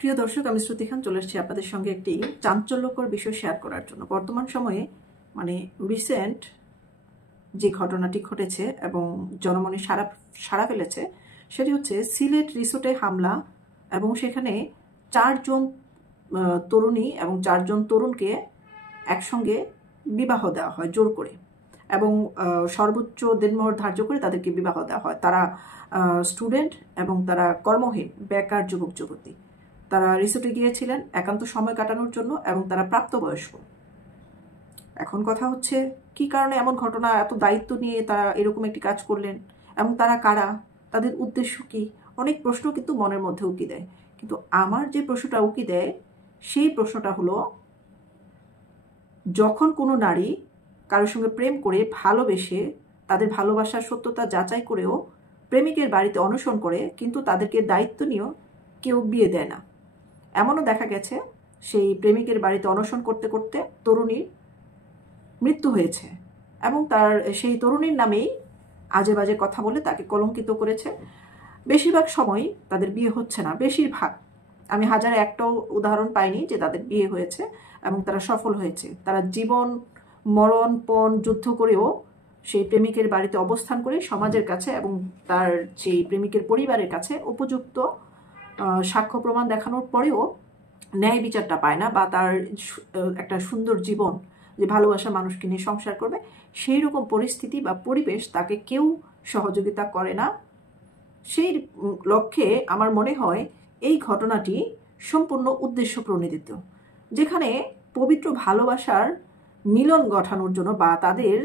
প্রিয় দর্শক, আমি শ্রুতি খান চলে এসেছি আপনাদের সঙ্গে একটি চাঞ্চল্যকর বিষয় শেয়ার করার জন্য। বর্তমান সময়ে রিসেন্ট যে ঘটনাটি ঘটেছে এবং জনমনে সাড়া ফেলেছে সেটি হচ্ছে সিলেট রিসোর্টে হামলা এবং সেখানে 4 জন তরুণী এবং 4 জন তরুণকে একসঙ্গে বিবাহ দেওয়া হয় জোর করে এবং সর্বোচ্চ দেনমোহর ধার্য করে তাদেরকে বিবাহ দেওয়া হয়। তারা স্টুডেন্ট এবং তারা কর্মহীন বেকার যুবক যুবতী। তারা রিসোর্টে গিয়েছিলেন একান্ত সময় কাটানোর জন্য এবং তারা প্রাপ্তবয়স্ক। এখন কথা হচ্ছে কি কারণে এমন ঘটনা, এত দায়িত্ব নিয়ে তারা এরকম একটি কাজ করলেন এবং তারা কারা, তাদের উদ্দেশ্য কি, অনেক প্রশ্ন কিন্তু মনের মধ্যে উকি দেয়। কিন্তু আমার যে প্রশ্নটা উকি দেয় সেই প্রশ্নটা হলো, যখন কোনো নারী কারোর সঙ্গে প্রেম করে ভালোবেসে তাদের ভালোবাসার সত্যতা যাচাই করেও প্রেমিকের বাড়িতে অনশন করে কিন্তু তাদেরকে দায়িত্ব নিয়েও কেউ বিয়ে দেয় না। এমনও দেখা গেছে সেই প্রেমিকের বাড়িতে অনশন করতে করতে তরুণীর মৃত্যু হয়েছে এবং তার সেই তরুণীর নামেই আজে বাজে কথা বলে তাকে কলঙ্কিত করেছে। বেশিরভাগ সময় তাদের বিয়ে হচ্ছে না, বেশিরভাগ, আমি হাজারে একটাও উদাহরণ পাইনি যে তাদের বিয়ে হয়েছে এবং তারা সফল হয়েছে। তারা জীবন মরণ পণ যুদ্ধ করেও সেই প্রেমিকের বাড়িতে অবস্থান করে সমাজের কাছে এবং তার সেই প্রেমিকের পরিবারের কাছে উপযুক্ত সাক্ষ্য প্রমাণ দেখানোর পরেও ন্যায় বিচারটা পায় না, বা তার একটা সুন্দর জীবন, যে ভালোবাসা মানুষকে নিয়ে সংসার করবে, সেই রকম পরিস্থিতি বা পরিবেশ তাকে কেউ সহযোগিতা করে না। সেই লক্ষ্যে আমার মনে হয় এই ঘটনাটি সম্পূর্ণ উদ্দেশ্য প্রণোদিত, যেখানে পবিত্র ভালোবাসার মিলন গঠানোর জন্য বা তাদের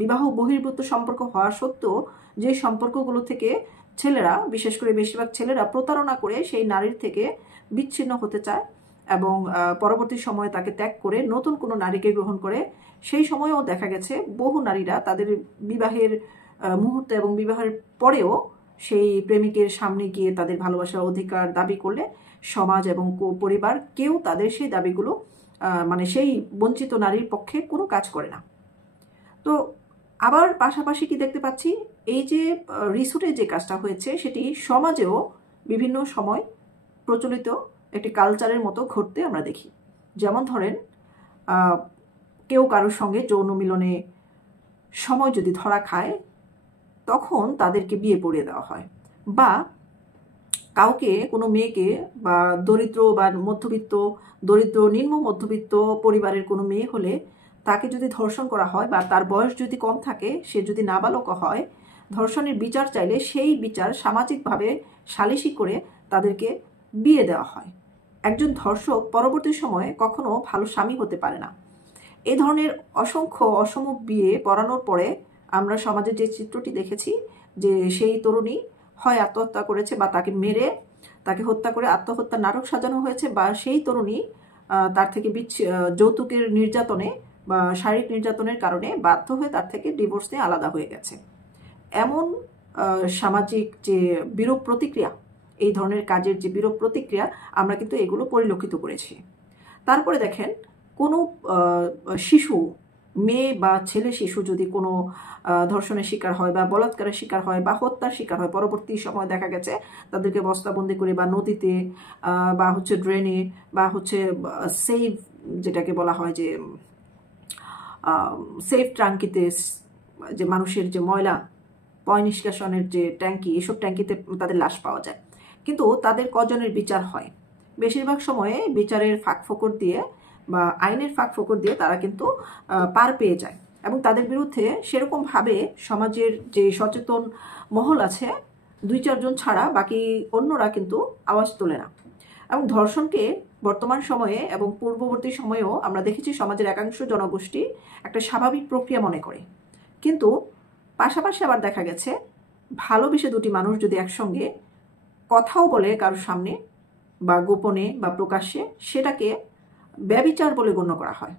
বিবাহ বহির্ভূত সম্পর্ক হওয়া সত্ত্বেও যে সম্পর্কগুলো থেকে ছেলেরা, বিশেষ করে বেশিরভাগ ছেলেরা প্রতারণা করে সেই নারীর থেকে বিচ্ছিন্ন হতে চায় এবং পরবর্তী সময়ে তাকে ত্যাগ করে নতুন কোনো নারীকে গ্রহণ করে। সেই সময়েও দেখা গেছে বহু নারীরা তাদের বিবাহের মুহূর্তে এবং বিবাহের পরেও সেই প্রেমিকের সামনে গিয়ে তাদের ভালোবাসার অধিকার দাবি করলে সমাজ এবং পরিবার কেউ তাদের সেই দাবিগুলো সেই বঞ্চিত নারীর পক্ষে কোনো কাজ করে না। তো আবার পাশাপাশি কি দেখতে পাচ্ছি, এই যে রিসোর্টে যে কাজটা হয়েছে সেটি সমাজেও বিভিন্ন সময় প্রচলিত একটি কালচারের মতো ঘটতে আমরা দেখি। যেমন ধরেন, কেউ কারোর সঙ্গে যৌন মিলনে সময় যদি ধরা খায় তখন তাদেরকে বিয়ে পড়িয়ে দেওয়া হয়, বা কাউকে, কোনো মেয়েকে বা দরিদ্র বা মধ্যবিত্ত, দরিদ্র নিম্ন মধ্যবিত্ত পরিবারের কোনো মেয়ে হলে তাকে যদি ধর্ষণ করা হয় বা তার বয়স যদি কম থাকে, সে যদি নাবালক হয়, ধর্ষণের বিচার চাইলে সেই বিচার সামাজিকভাবে সালিশি করে তাদেরকে বিয়ে দেওয়া হয়। একজন ধর্ষক পরবর্তী সময়ে কখনো ভালো স্বামী হতে পারে না। এই ধরনের অসংখ্য অসম বিয়ে পড়ানোর পরে আমরা সমাজে যে চিত্রটি দেখেছি, যে সেই তরুণী হয় আত্মহত্যা করেছে বা তাকে মেরে তাকে হত্যা করে আত্মহত্যা নাটক সাজানো হয়েছে, বা সেই তরুণী তার থেকে যৌতুকের নির্যাতনে বা শারীরিক নির্যাতনের কারণে বাধ্য হয়ে তার থেকে ডিভোর্স নিয়ে আলাদা হয়ে গেছে। এমন সামাজিক যে বিরূপ প্রতিক্রিয়া, এই ধরনের কাজের যে বিরূপ প্রতিক্রিয়া, আমরা কিন্তু এগুলো পরিলক্ষিত করেছি। তারপরে দেখেন, কোনো শিশু, মেয়ে বা ছেলে শিশু যদি কোনো ধর্ষণের শিকার হয় বা বলাৎকারের শিকার হয় বা হত্যার শিকার হয়, পরবর্তী সময় দেখা গেছে তাদেরকে বস্তাবন্দি করে বা নদীতে বা ড্রেনে বা সেভ, যেটাকে বলা হয় যে সেফ ট্যাঙ্কিতে, যে মানুষের যে ময়লা পয় নিষ্কাশনের যে ট্যাঙ্কি, এসব ট্যাঙ্কিতে তাদের লাশ পাওয়া যায়। কিন্তু তাদের কজনের বিচার হয়? বেশিরভাগ সময়ে বিচারের ফাঁকফোকর দিয়ে বা আইনের ফাঁকফোকর দিয়ে তারা কিন্তু পার পেয়ে যায় এবং তাদের বিরুদ্ধে সেরকমভাবে সমাজের যে সচেতন মহল আছে 2-4 জন ছাড়া বাকি অন্যরা কিন্তু আওয়াজ তোলে না। এবং ধর্ষণকে বর্তমান সময়ে এবং পূর্ববর্তী সময়েও আমরা দেখেছি সমাজের একাংশ জনগোষ্ঠী একটা স্বাভাবিক প্রক্রিয়া মনে করে। কিন্তু পাশাপাশি আবার দেখা গেছে ভালোবেসে দুটি মানুষ যদি একসঙ্গে কথাও বলে কারোর সামনে বা গোপনে বা প্রকাশ্যে, সেটাকে ব্যভিচার বলে গণ্য করা হয়।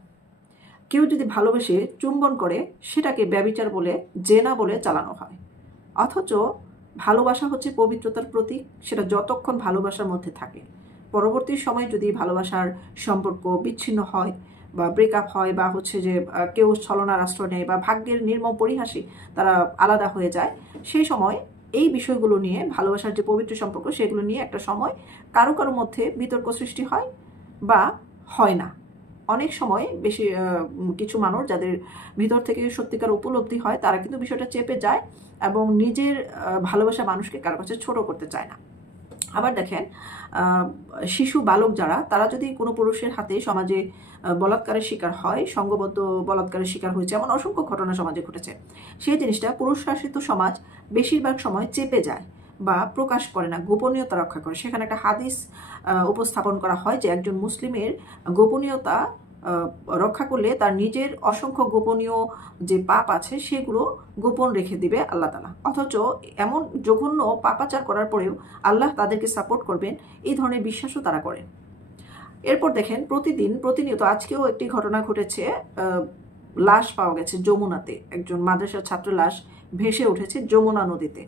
কেউ যদি ভালোবেসে চুম্বন করে সেটাকে ব্যভিচার বলে, জেনা বলে চালানো হয়। অথচ ভালোবাসা হচ্ছে পবিত্রতার প্রতীক, সেটা যতক্ষণ ভালোবাসার মধ্যে থাকে। পরবর্তী সময়ে যদি ভালোবাসার সম্পর্ক বিচ্ছিন্ন হয় বা ব্রেকআপ হয় বা যে কেউ ছলনার আশ্রয় নেয় বা ভাগ্যের নির্মম পরিহাসে তারা আলাদা হয়ে যায়, সেই সময় এই বিষয়গুলো নিয়ে, ভালোবাসার যে পবিত্র সম্পর্ক সেগুলো নিয়ে একটা সময় কারো কারো মধ্যে বিতর্ক সৃষ্টি হয় বা হয় না। অনেক সময় বেশি কিছু মানুষ যাদের ভিতর থেকে সত্যিকার উপলব্ধি হয় তারা কিন্তু বিষয়টা চেপে যায় এবং নিজের ভালোবাসা মানুষকে কারো কাছে ছোট করতে চায় না। আবার দেখেন, শিশু বালক যারা, তারা যদি কোনো পুরুষের হাতে সমাজে বলাৎকারের শিকার হয়, সংঘবদ্ধ বলাৎকারের শিকার হয়েছে, এমন অসংখ্য ঘটনা সমাজে ঘটেছে, সেই জিনিসটা পুরুষ শাসিত সমাজ বেশিরভাগ সময় চেপে যায় বা প্রকাশ করে না, গোপনীয়তা রক্ষা করে। সেখানে একটা হাদিস উপস্থাপন করা হয় যে একজন মুসলিমের গোপনীয়তা রক্ষা করলে তার নিজের অসংখ্য গোপনীয় যে পাপ আছে সেগুলো গোপন রেখে দিবে আল্লাহ তাআলা। অথচ এমন জঘন্য পাপাচার করার পরেও আল্লাহ তাদেরকে সাপোর্ট করবেন, এই ধরনের বিশ্বাসও তারা করেন। এরপর দেখেন, প্রতিনিয়ত আজকেও একটি ঘটনা ঘটেছে, লাশ পাওয়া গেছে যমুনাতে। একজন মাদ্রাসার ছাত্র লাশ ভেসে উঠেছে যমুনা নদীতে।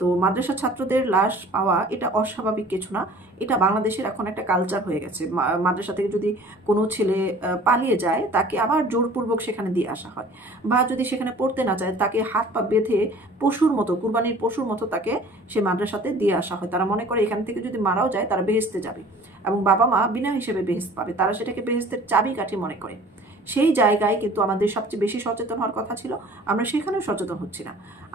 তো মাদ্রাসা ছাত্রদের লাশ পাওয়া এটা অস্বাভাবিক কিছু না, এটা বাংলাদেশের এখন একটা কালচার হয়ে গেছে। মাদ্রাসা থেকে যদি কোনো ছেলে পালিয়ে যায় তাকে আবার জোরপূর্বক সেখানে দিয়ে আসা হয়, বা যদি সেখানে পড়তে না চায় তাকে হাত পা বেঁধে পশুর মতো, কুরবানির পশুর মতো তাকে সে মাদ্রাসাতে দিয়ে আসা হয়। তারা মনে করে এখান থেকে যদি মারাও যায় তারা বেহেশতে যাবে এবং বাবা মা বিনা হিসেবে বেহেশত পাবে, তারা সেটাকে বেহেশতের চাবিকাঠি মনে করে। সেই জায়গায় কিন্তু আমাদের সবচেয়ে বেশি সচেতন হওয়ার কথা ছিল, আমরা সেখানেও সচেতন হচ্ছি না।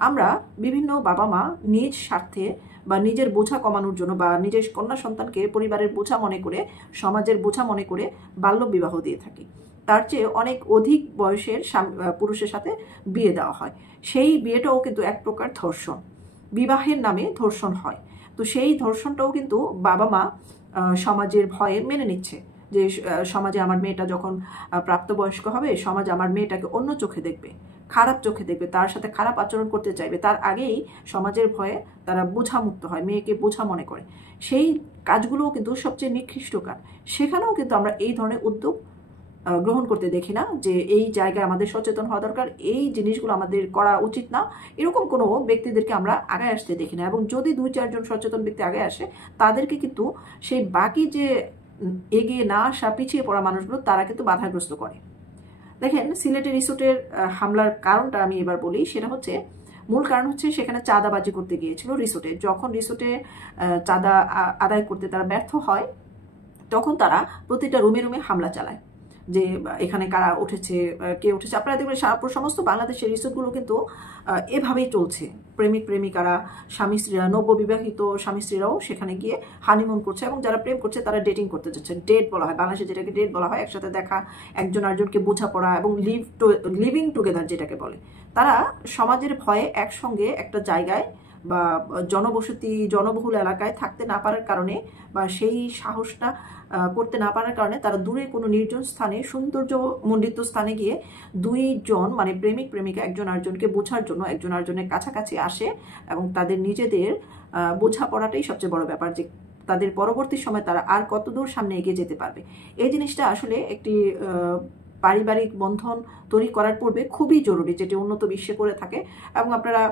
আমরা বিভিন্ন বাবা মা নিজ স্বার্থে বা নিজের বোঝা কমানোর জন্য বা নিজের কন্যা সন্তানকে পরিবারের বোঝা মনে করে, সমাজের বোঝা মনে করে বাল্য বিবাহ দিয়ে থাকি। তার চেয়ে অনেক অধিক বয়সের পুরুষের সাথে বিয়ে দেওয়া হয়। সেই বিয়েটাও কিন্তু এক প্রকার ধর্ষণ, বিবাহের নামে ধর্ষণ হয়। তো সেই ধর্ষণটাও কিন্তু বাবা মা সমাজের ভয়ে মেনে নিচ্ছে যে সমাজে আমার মেয়েটা যখন প্রাপ্তবয়স্ক হবে, সমাজ আমার মেয়েটাকে অন্য চোখে দেখবে, খারাপ চোখে দেখবে, তার সাথে খারাপ আচরণ করতে চাইবে। তার আগেই সমাজের ভয়ে তারা বোঝামুক্ত হয়, মেয়েকে বোঝা মনে করে। সেই কাজগুলোও কিন্তু সবচেয়ে নিকৃষ্ট কাজ। সেখানেও কিন্তু আমরা এই ধরনের উদ্যোগ গ্রহণ করতে দেখি না যে এই জায়গায় আমাদের সচেতন হওয়া দরকার, এই জিনিসগুলো আমাদের করা উচিত না, এরকম কোনো ব্যক্তিদেরকে আমরা আগে আসতে দেখি না। এবং যদি 2-4 জন সচেতন ব্যক্তি আগে আসে, তাদেরকে কিন্তু সেই বাকি যে এগিয়ে না আসা, পিছিয়ে পড়া মানুষগুলো তারা কিন্তু বাধাগ্রস্ত করে। দেখেন, সিলেটের রিসোর্টের হামলার কারণটা আমি এবার বলি। সেটা হচ্ছে, মূল কারণ হচ্ছে সেখানে চাঁদাবাজি করতে গিয়েছিল রিসোর্টে। যখন রিসোর্টে চাঁদা আদায় করতে তারা ব্যর্থ হয়, তখন তারা প্রতিটা রুমে রুমে হামলা চালায় যে এখানে কারা উঠেছে, কে উঠেছে। আপনারা দেখবেন সমস্ত বাংলাদেশের রিসোর্টগুলো কিন্তু এভাবেই চলছে। প্রেমিক প্রেমিকারা, স্বামী স্ত্রীরা, নববিবাহিত স্বামী স্ত্রীরাও সেখানে গিয়ে হানিমুন করছে এবং যারা প্রেম করছে তারা ডেটিং করতে যাচ্ছে। ডেট বলা হয় বাংলাদেশে, যেটাকে ডেট বলা হয়, একসাথে দেখা, একজন আরেকজনকে বোঝাপড়া এবং লিভিং টুগেদার যেটাকে বলে। তারা সমাজের ভয়ে একসঙ্গে একটা জায়গায় বা জনবহুল এলাকায় থাকতে না পারার কারণে বা সেই সাহসটা করতে না পারার কারণে তারা দূরে কোনো নির্জন স্থানে, সৌন্দর্যমণ্ডিত স্থানে গিয়ে 2 জন মানে প্রেমিক প্রেমিকা একজন আরেকজনকে বোঝার জন্য একজন আরেকজনের কাছাকাছি আসে এবং তাদের নিজেদের বোঝাপড়াটাই সবচেয়ে বড় ব্যাপার, যে তাদের পরবর্তী সময় তারা আর কত দূর সামনে এগিয়ে যেতে পারবে। এই জিনিসটা আসলে একটি পারিবারিক বন্ধন তৈরি করার পূর্বে খুবই জরুরি, যেটি উন্নত বিশ্বে করে থাকে এবং আপনারা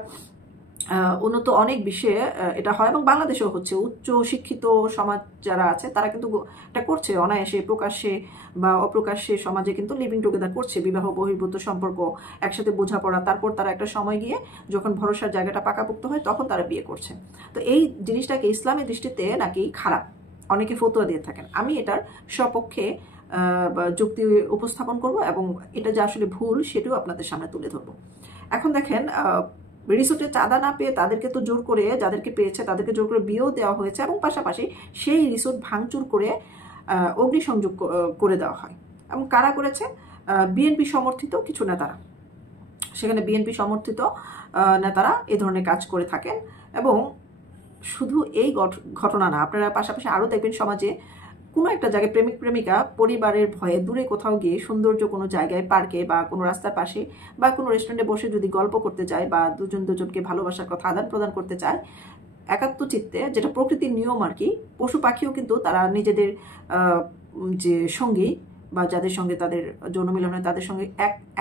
উন্নত অনেক বিশ্বে এটা হয় এবং বাংলাদেশেও হচ্ছে। উচ্চ শিক্ষিত সমাজ যারা আছে তারা কিন্তু এটা করছে অনায়াসে, প্রকাশ্যে বা অপ্রকাশ্যে সমাজে কিন্তু লিভিং টুগেদার করছে, বিবাহ বহির্ভূত সম্পর্ক, একসাথে বোঝাপড়া। তারপর তারা একটা সময় গিয়ে যখন ভরসার জায়গাটা পাকাপোক্ত হয় তখন তারা বিয়ে করছে। তো এই জিনিসটাকে ইসলামের দৃষ্টিতে নাকি খারাপ, অনেকে ফতোয়া দিয়ে থাকেন। আমি এটার সপক্ষে যুক্তি উপস্থাপন করব এবং এটা যে আসলে ভুল সেটাও আপনাদের সামনে তুলে ধরবো। এখন দেখেন, রিসোর্টে চাঁদা না পেয়ে তাদেরকে তো জোর করে, যাদেরকে পেয়েছে তাদেরকে জোর করে বিয়েও দেওয়া হয়েছে এবং পাশাপাশি সেই রিসোর্ট ভাঙচুর করে অগ্নিসংযোগ করে দেওয়া হয়। এবং কারা করেছে? বিএনপি সমর্থিত কিছু নেতারা। সেখানে বিএনপি সমর্থিত নেতারা এ ধরনের কাজ করে থাকেন। এবং শুধু এই ঘটনা না, আপনারা পাশাপাশি আরও দেখবেন সমাজে কোনো একটা জায়গায় প্রেমিক প্রেমিকা পরিবারের ভয়ে দূরে কোথাও গিয়ে সৌন্দর্য কোনো জায়গায়, পার্কে বা কোনো রাস্তার পাশে বা কোনো রেস্টুরেন্টে বসে যদি গল্প করতে চায় বা দুজনকে ভালোবাসার কথা আদান প্রদান করতে চায় একাত্ম চিত্তে, যেটা প্রকৃতির নিয়ম আর কি। পশু পাখিও কিন্তু তারা নিজেদের যে সঙ্গী বা যাদের সঙ্গে তাদের যৌন মিলন হয় তাদের সঙ্গে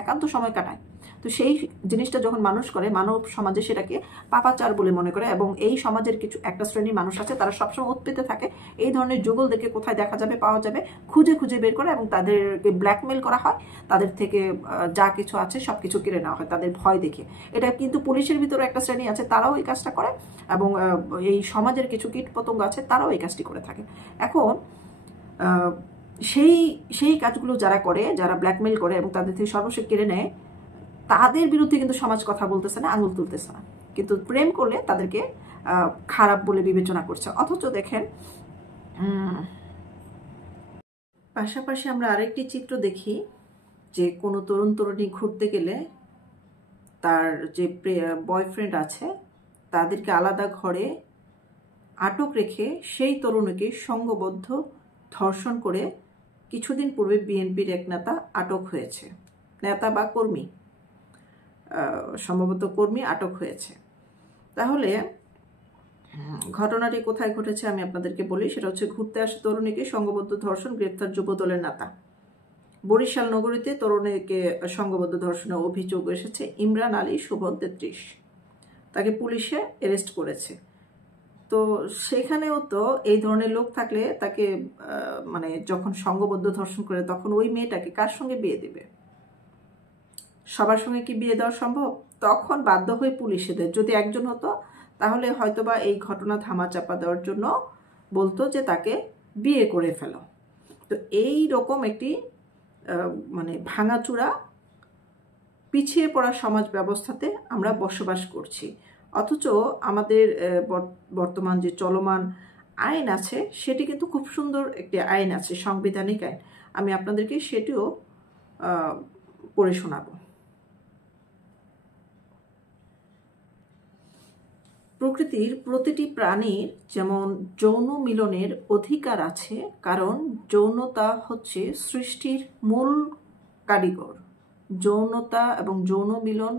একান্ত সময় কাটায়। তো তো সেই জিনিসটা যখন মানুষ করে, মানব সমাজে সেটাকে পাপাচার বলে মনে করে। এবং এই সমাজের কিছু একটা শ্রেণীর মানুষ আছে, তারা সবসময় উৎপেতে থাকে এই ধরনের যুগল দেখে কোথায় দেখা যাবে, পাওয়া যাবে, খুঁজে খুঁজে বের করে, এবং তাদেরকে ব্ল্যাকমেল করা হয়, তাদের থেকে যা কিছু আছে সব কিছু কেড়ে নেওয়া হয় তাদের ভয় দেখে। এটা কিন্তু পুলিশের ভিতরে একটা শ্রেণী আছে, তারাও এই কাজটা করে, এবং এই সমাজের কিছু কীটপতঙ্গ আছে, তারাও এই কাজটি করে থাকে। এখন সেই কাজগুলো যারা করে, যারা ব্ল্যাকমেল করে এবং তাদের থেকে সর্বস্ব কেড়ে নেয়, তাদের বিরুদ্ধে কিন্তু সমাজ কথা বলতেছে না, আঙুল তুলতেছে না, কিন্তু প্রেম করলে তাদেরকে খারাপ বলে বিবেচনা করছে। অথচ দেখেন, পাশাপাশি আমরা আরেকটি চিত্র দেখি যে কোনো তরুণ তরুণী ঘুরতে গেলে তার যে বয়ফ্রেন্ড আছে তাদেরকে আলাদা ঘরে আটক রেখে সেই তরুণীকে সংঘবদ্ধ ধর্ষণ করে কিছুদিন পূর্বে বিএনপির এক নেতা আটক হয়েছে। নেতা বা কর্মী, সম্ভবত কর্মী আটক হয়েছে। তাহলে ঘটনাটি কোথায় ঘটেছে আমি আপনাদেরকে বলি। সেটা হচ্ছে ঘুরতে আসা তরুণীকে সংঘবদ্ধ ধর্ষণ, গ্রেপ্তার যুবদলের নেতা। বরিশাল নগরীতে তরুণীকে সংঘবদ্ধ ধর্ষণের অভিযোগ এসেছে। ইমরান আলী, শোভন 33, তাকে পুলিশে অ্যারেস্ট করেছে। তো সেখানেও তো এই ধরনের লোক থাকলে তাকে মানে যখন সংঘবদ্ধ ধর্ষণ করে তখন ওই মেয়েটাকে কার সঙ্গে বিয়ে দেবে? সবার সঙ্গে কি বিয়ে দেওয়া সম্ভব? তখন বাধ্য হয়ে পুলিশে দেয়। যদি একজন হতো তাহলে হয়তোবা এই ঘটনা ধামাচাপা দেওয়ার জন্য বলতো যে তাকে বিয়ে করে ফেলো। তো এই রকম একটি মানে ভাঙাচুরা পিছিয়ে পড়া সমাজ ব্যবস্থাতে আমরা বসবাস করছি। অথচ আমাদের বর্তমান যে চলমান আইন আছে সেটি কিন্তু খুব সুন্দর একটি আইন আছে, সাংবিধানিক আইন। আমি আপনাদেরকে সেটিও পড়ে শোনাব। প্রকৃতির প্রতিটি প্রাণীর যেমন যৌন মিলনের অধিকার আছে, কারণ যৌনতা হচ্ছে সৃষ্টির মূল কারিগর। যৌনতা এবং যৌন মিলন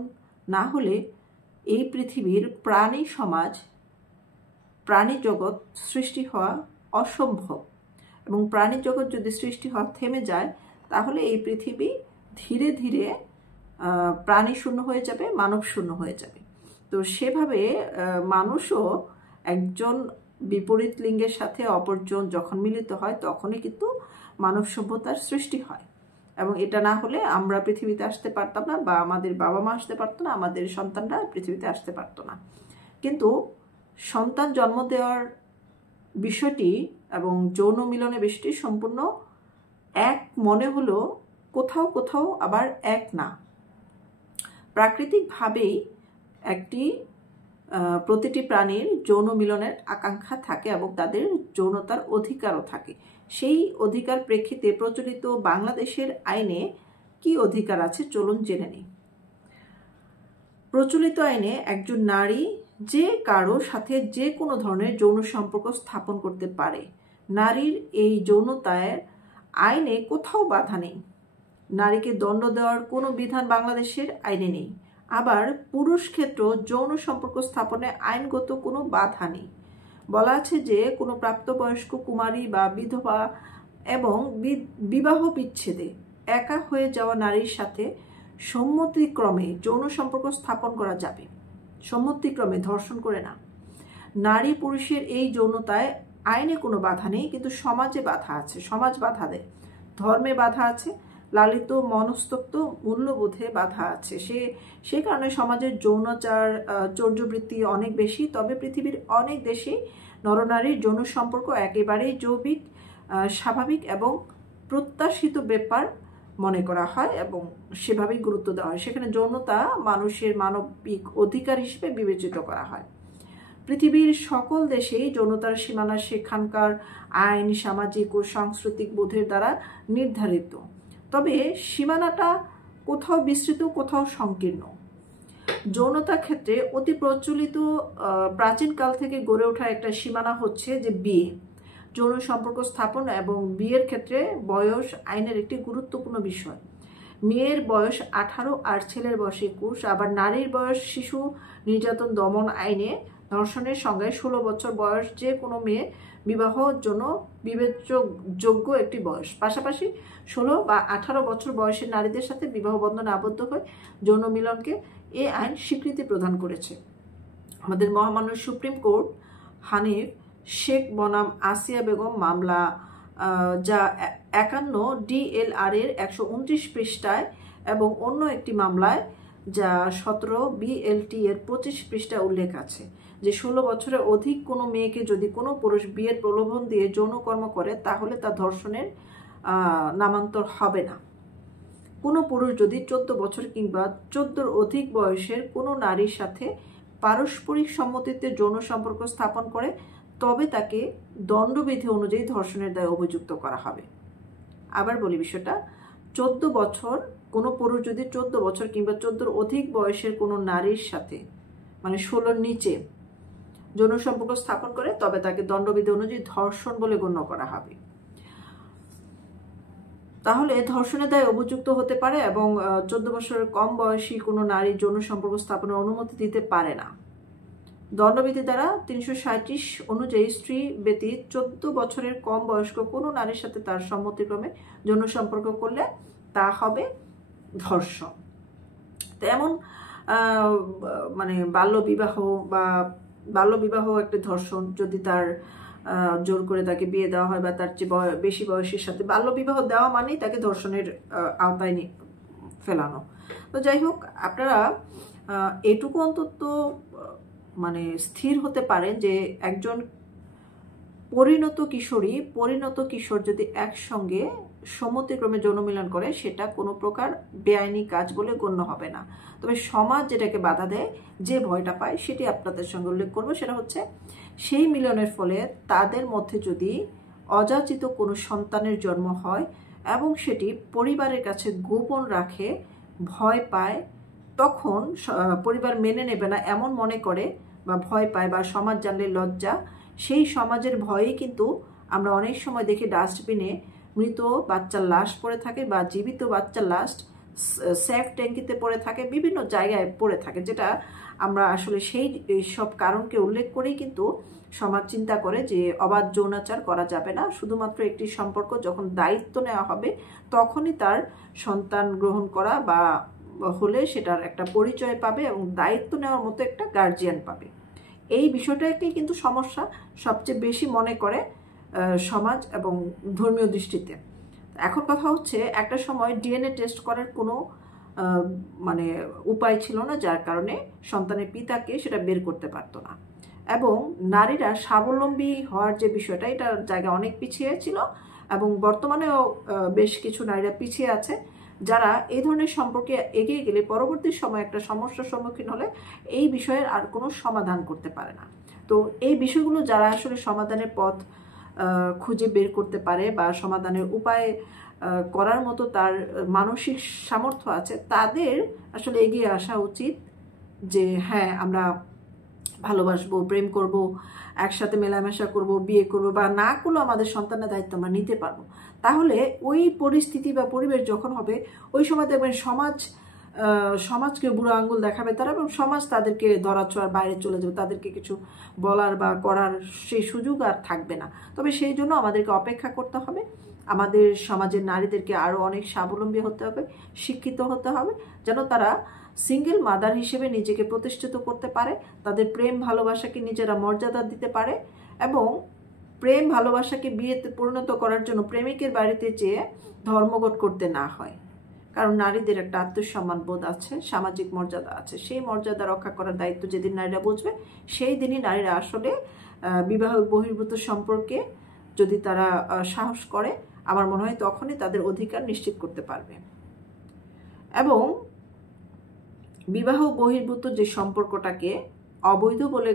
না হলে এই পৃথিবীর প্রাণী সমাজ, প্রাণী জগৎ সৃষ্টি হওয়া অসম্ভব। এবং প্রাণী জগৎ যদি সৃষ্টি হওয়া থেমে যায় তাহলে এই পৃথিবী ধীরে ধীরে প্রাণী শূন্য হয়ে যাবে, মানব শূন্য হয়ে যাবে। তো সেভাবে মানুষও একজন বিপরীত লিঙ্গের সাথে অপরজন যখন মিলিত হয় তখনই কিন্তু মানব সভ্যতার সৃষ্টি হয়। এবং এটা না হলে আমরা পৃথিবীতে আসতে পারতাম না, বা আমাদের বাবা মা আসতে পারতো না, আমাদের সন্তানরা পৃথিবীতে আসতে পারতো না। কিন্তু সন্তান জন্ম দেওয়ার বিষয়টি এবং যৌন মিলনের বিষয়টি সম্পূর্ণ এক মনে হলো কোথাও কোথাও আবার এক না। প্রাকৃতিকভাবেই প্রতিটি প্রাণীর যৌন মিলনের আকাঙ্ক্ষা থাকে এবং তাদের যৌনতার অধিকারও থাকে। সেই অধিকার প্রেক্ষিতে প্রচলিত বাংলাদেশের আইনে কি অধিকার আছে চলুন জেনে নিই। প্রচলিত আইনে একজন নারী যে কারো সাথে যে কোনো ধরনের যৌন সম্পর্ক স্থাপন করতে পারে। নারীর এই যৌনতায় আইনে কোথাও বাধা নেই। নারীকে দণ্ড দেওয়ার কোনো বিধান বাংলাদেশের আইনে নেই। আবার পুরুষ ক্ষেত্র যৌন সম্পর্ক স্থাপনে আইনগত কোনো বাধা নেই। বলা আছে যে কোনো প্রাপ্তবয়স্ক কুমারী বা বিধবা এবং বিবাহ বিচ্ছেদে একা হয়ে যাওয়া নারীর সাথে সম্মতিক্রমে যৌন সম্পর্ক স্থাপন করা যাবে। সম্মতিক্রমে, ধর্ষণ করে না। নারী পুরুষের এই যৌনতায় আইনে কোনো বাধা নেই, কিন্তু সমাজে বাধা আছে। সমাজ বাধা দেয়, ধর্মে বাধা আছে, লালিত মনস্তত্ব মূল্যবোধে বাধা আছে। সে কারণে সমাজের যৌনাচার চর্যবৃত্তি অনেক বেশি। তবে পৃথিবীর অনেক দেশেই নরনারীর যৌন সম্পর্ক একেবারেই যৌবিক, স্বাভাবিক এবং প্রত্যাশিত ব্যাপার মনে করা হয় এবং সেভাবেই গুরুত্ব দেওয়া হয়। সেখানে যৌনতা মানুষের মানবিক অধিকার হিসেবে বিবেচিত করা হয়। পৃথিবীর সকল দেশেই যৌনতার সীমানা সেখানকার আইন, সামাজিক ও সাংস্কৃতিক বোধের দ্বারা নির্ধারিত। তবে সীমানাটা কোথাও বিস্তৃত, কোথাও সংকীর্ণ। যৌনতার ক্ষেত্রে অতি প্রচলিত প্রাচীনকাল থেকে গড়ে ওঠা একটা সীমানা হচ্ছে যে বিয়ে। যৌন সম্পর্ক স্থাপন এবং বিয়ের ক্ষেত্রে বয়স আইনের একটি গুরুত্বপূর্ণ বিষয়। মেয়ের বয়স 18 আর ছেলের বয়স 21। আবার নারীর বয়স শিশু নির্যাতন দমন আইনে ধর্ষণের সংজ্ঞায় 16 বছর বয়স যে কোনো মেয়ে বিবাহর জন্য বিবেচযোগ্য একটি বয়স। পাশাপাশি 16 বা 18 বছর বয়সের নারীদের সাথে বিবাহ বন্ধনে আবদ্ধ হয়ে যৌন মিলনকে এ আইন স্বীকৃতি প্রদান করেছে। আমাদের মহামান্য সুপ্রিম কোর্ট হানিফ শেখ বনাম আসিয়া বেগম মামলা, যা 51 DLR এর 129 পৃষ্ঠায় এবং অন্য একটি মামলায় যা 17 BLT এর 25 পৃষ্ঠায় উল্লেখ আছে যে 16 বছরের অধিক কোনো মেয়েকে যদি কোনো পুরুষ বিয়ের প্রলোভন দিয়ে যৌনকর্ম করে তাহলে তা ধর্ষণের নামান্তর হবে না। কোনো পুরুষ যদি 14 বছর কিংবা 14-র অধিক বয়সের কোনো নারীর সাথে পারস্পরিক সম্মতিতে যৌন সম্পর্ক স্থাপন করে তবে তাকে দণ্ডবিধি অনুযায়ী ধর্ষণের দায়ে অভিযুক্ত করা হবে। আবার বলি বিষয়টা, 14 বছর কোনো পুরুষ যদি 14 বছর কিংবা 14-র অধিক বয়সের কোনো নারীর সাথে মানে 16-র নিচে যৌন সম্পর্ক স্থাপন করে তবে তাকে দণ্ডবিধি অনুযায়ী ধর্ষণ বলে গণ্য করা হবে। তাহলে ধর্ষণের দায়ে অভিযুক্ত হতে পারে এবং 14 বছরের কম বয়সী কোনো নারী যৌন সম্পর্ক স্থাপনের অনুমতি দিতে পারে না। দণ্ডবিধি দ্বারা 337 অনুযায়ী স্ত্রী ব্যতীত 14 বছরের কম বয়স্ক কোনো নারীর সাথে তার সম্মতিক্রমে যৌন সম্পর্ক করলে তা হবে ধর্ষণ। তেমন মানে বাল্যবিবাহ একটি ধর্ষণ। যদি তার জোর করে তাকে বিয়ে দেওয়া হয় বা তার চেয়ে বেশি বয়সের সাথে বাল্যবিবাহ দেওয়া মানেই তাকে ধর্ষণের আওতায় ফেলানো। তো যাই হোক, আপনারা এটুকু অন্তত মানে স্থির হতে পারেন যে একজন পরিণত কিশোর যদি একসঙ্গে সম্মতিক্রমে যৌন মিলন করে সেটা কোনো প্রকার বেআইনি কাজ বলে গণ্য হবে না। তবে সমাজ যেটাকে বাধা দেয়, যে ভয়টা পায়, সেটি আপনাদের সঙ্গে উল্লেখ করবো। সেটা হচ্ছে সেই মিলনের ফলে তাদের মধ্যে যদি অযাচিত কোনো সন্তানের জন্ম হয় এবং সেটি পরিবারের কাছে গোপন রাখে, ভয় পায়, তখন পরিবার মেনে নেবে না এমন মনে করে বা ভয় পায় বা সমাজ জানলে লজ্জা, সেই সমাজের ভয়েই কিন্তু আমরা অনেক সময় দেখি ডাস্টবিনে মৃত বাচ্চার লাশ পড়ে থাকে বা জীবিত বাচ্চার লাশ সেফ ট্যাঙ্কিতে পড়ে থাকে, বিভিন্ন জায়গায় পড়ে থাকে, যেটা আমরা আসলে সেই সব কারণকে উল্লেখ করেই কিন্তু সমাজ চিন্তা করে যে অবাধ যৌনাচার করা যাবে না। শুধুমাত্র একটি সম্পর্ক যখন দায়িত্ব নেওয়া হবে তখনই তার সন্তান গ্রহণ করা বা হলে সেটার একটা পরিচয় পাবে এবং দায়িত্ব নেওয়ার মতো একটা গার্জিয়ান পাবে। এই বিষয়টাকেই কিন্তু সমস্যা সবচেয়ে বেশি মনে করে সমাজ এবং ধর্মীয় দৃষ্টিতে। এখন কথা হচ্ছে, একটা সময় ডিএনএ টেস্ট করার কোনো মানে উপায় ছিল না, যার কারণে সন্তানের পিতাকে সেটা বের করতে পারতো না। এবং নারীরা স্বাবলম্বী হওয়ার যে বিষয়টা, এটার জায়গা অনেক পিছিয়ে ছিল এবং বর্তমানেও বেশ কিছু নারীরা পিছিয়ে আছে, যারা এই ধরনের সম্পর্কে এগিয়ে গেলে পরবর্তী সময় একটা সমস্যার সম্মুখীন হলে এই বিষয়ের আর কোনো সমাধান করতে পারে না। তো এই বিষয়গুলো যারা আসলে সমাধানের পথ খুঁজে বের করতে পারে বা সমাধানের উপায় করার মতো তার মানসিক সামর্থ্য আছে, তাদের আসলে এগিয়ে আসা উচিত যে হ্যাঁ, আমরা ভালোবাসবো, প্রেম করব, একসাথে মেলামেশা করব, বিয়ে করব, বা না করলেও আমাদের সন্তানের দায়িত্ব আমরা নিতে পারবো। তাহলে ওই পরিস্থিতি বা পরিবেশ যখন হবে, ওই সময় দেখবেন সমাজকে বুড়ো আঙ্গুল দেখাবে তারা এবং সমাজ তাদেরকে ধরাছোঁয়ার বাইরে চলে যাবে, তাদেরকে কিছু বলার বা করার সেই সুযোগ আর থাকবে না। তবে সেই জন্য আমাদেরকে অপেক্ষা করতে হবে। আমাদের সমাজের নারীদেরকে আরও অনেক স্বাবলম্বী হতে হবে, শিক্ষিত হতে হবে, যেন তারা সিঙ্গেল মাদার হিসেবে নিজেকে প্রতিষ্ঠিত করতে পারে, তাদের প্রেম ভালোবাসাকে নিজেরা মর্যাদা দিতে পারে এবং প্রেম ভালোবাসাকে বিয়েতে পরিণত করার জন্য প্রেমিকের বাড়িতে যেয়ে ধর্মঘট করতে না হয়। কারণ নারীদের একটা আত্মসম্মান বোধ আছে, সামাজিক মর্যাদা আছে, সেই মর্যাদা রক্ষা করার দায়িত্ব যেদিন নারীরা বুঝবে, সেই দিনই নারীরা আসলে বিবাহ বহির্ভূত সম্পর্কে যদি তারা সাহস করে, আমার মনে হয় তখনই তাদের অধিকার নিশ্চিত করতে পারবে। এবং বিবাহ বহির্ভূত যে সম্পর্কটাকে অবৈধ বলে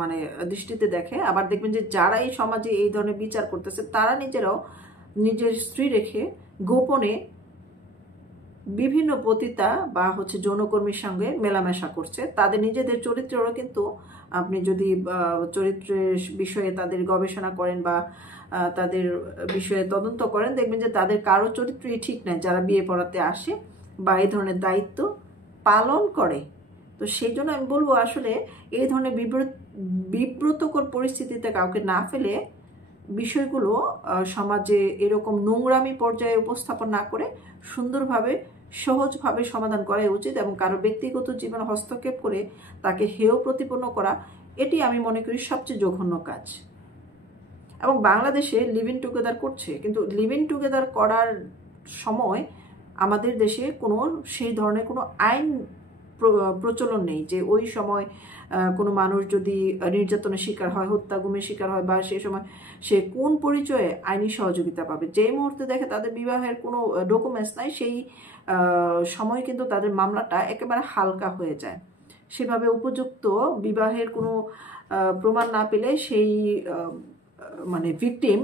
মানে দৃষ্টিতে দেখে, আবার দেখবেন যে যারা এই সমাজে এই ধরনের বিচার করতেছে তারা নিজেরাও নিজের স্ত্রী রেখে গোপনে বিভিন্ন পতিতা বা যৌনকর্মীর সঙ্গে মেলামেশা করছে। তাদের নিজেদের চরিত্রেরও কিন্তু আপনি যদি চরিত্রের বিষয়ে তাদের গবেষণা করেন বা তাদের বিষয়ে তদন্ত করেন, দেখবেন যে তাদের কারো চরিত্রই ঠিক নাই যারা বিয়ে পড়াতে আসে বা এই ধরনের দায়িত্ব পালন করে। তো সেই জন্য আমি বলবো আসলে এই ধরনের বিব্রতকর পরিস্থিতিতে কাউকে না ফেলে বিষয়গুলো সমাজে এরকম নোংরামি পর্যায়ে উপস্থাপন না করে সুন্দরভাবে সহজভাবে সমাধান করাই উচিত। এবং কারো ব্যক্তিগত জীবনে হস্তক্ষেপ করে তাকে হেয় প্রতিপন্ন করা, এটি আমি মনে করি সবচেয়ে জঘন্য কাজ। এবং বাংলাদেশে লিভ ইন টুগেদার করছে, কিন্তু লিভ ইন টুগেদার করার সময় আমাদের দেশে কোনো সেই ধরনের কোনো আইন প্রচলন নেই যে ওই সময় কোনো মানুষ যদি নির্যাতনের শিকার হয়, হত্যা গুমের শিকার হয়, বা সেই সময় সে কোন পরিচয়ে আইনি সহযোগিতা পাবে। যেই মুহূর্তে দেখে তাদের বিবাহের কোনো ডকুমেন্টস নাই, সেই সময় কিন্তু তাদের মামলাটা একেবারে হালকা হয়ে যায়। সেভাবে উপযুক্ত বিবাহের কোনো প্রমাণ না পেলে সেই মানে ভিকটিম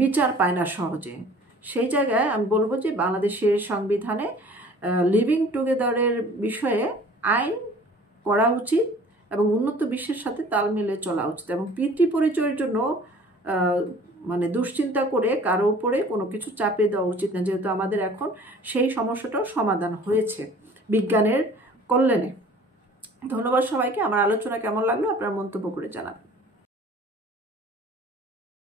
বিচার পায় না সহজে। সেই জায়গায় আমি বলবো যে বাংলাদেশের সংবিধানে লিভিং টুগেদারের বিষয়ে আইন করা উচিত এবং উন্নত বিশ্বের সাথে তাল মিলে চলা উচিত। এবং পিতৃ পরিচয়ের জন্য মানে দুশ্চিন্তা করে কারো উপরে কোনো কিছু চাপিয়ে দেওয়া উচিত না, যেহেতু আমাদের এখন সেই সমস্যাটাও সমাধান হয়েছে বিজ্ঞানের কল্যাণে। ধন্যবাদ সবাইকে। আমার আলোচনা কেমন লাগলো আপনার মন্তব্য করে জানান।